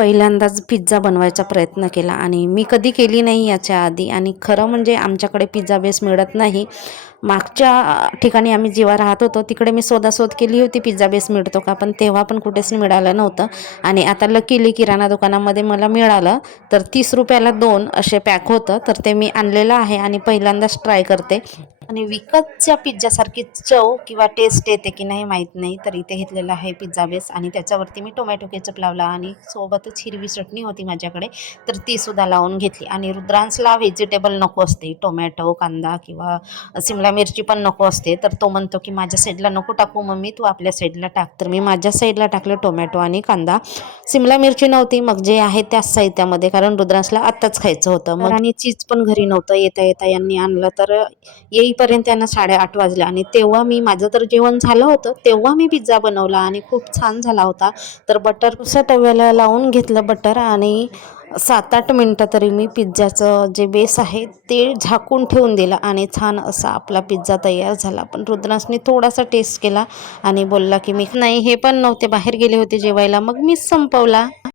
पहिल्यांदाच पिझ्झा बनवायचा प्रयत्न केला आणि मी कधी केली नाही याच्या आधी. आणि खरं म्हणजे आमच्याकडे पिझ्झा बेस मिळत नाही. मागच्या ठिकाणी आम्ही जेव्हा राहत होतो तिकडे मी शोधाशोध केली होती पिझ्झा बेस मिळतो का, पण तेव्हा पण कुठेच मिळालं नव्हतं. आणि आता लकीली किराणा दुकानामध्ये मला मिळालं. तर 30 रुपयाला 2 असे पॅक होतं, तर ते मी आणलेलं आहे आणि पहिल्यांदाच ट्राय करते. आणि विकतच्या पिझ्झासारखी चव किंवा टेस्ट येते की नाही माहीत नाही. तर इथे घेतलेला आहे पिझ्झा बेस आणि त्याच्यावरती मी टोमॅटो केचप लावला आणि सोबतच हिरवी चटणी होती माझ्याकडे, तर तीसुद्धा लावून घेतली. आणि रुद्रांशला व्हेजिटेबल नको असते, टोमॅटो कांदा किंवा शिमला मिरची पण नको असते. तर तो म्हणतो की माझ्या साईडला नको टाकू मम्मी, तू आपल्या साईडला टाक. तर मी माझ्या साईडला टाकलं टोमॅटो आणि कांदा. शिमला मिरची नव्हती, मग जे आहे त्याच साहित्यामध्ये, कारण रुद्रांशला आत्ताच खायचं होतं. मग आणि चीज पण घरी नव्हतं, येता येता यांनी आणलं. तर येईपर्यंत त्यांना 8:30 वाजले आणि तेव्हा मी, माझं तर जेवण झालं होतं तेव्हा मी पिझ्झा बनवला आणि खूप छान झाला होता. तर बटर दुसऱ्या तव्याला लावून घेतलं बटर आणि 7-8 मिनटं तरी मी पिझ्झाचं जे बेस आहे ते झाकून ठेवून दिलं आणि छान असा आपला पिझ्झा तयार झाला. पण रुद्रांशने थोडासा टेस्ट केला आणि बोलला की मी नाही, हे पण नव्हते, बाहेर गेले होते जेवायला, मग मीच संपवला.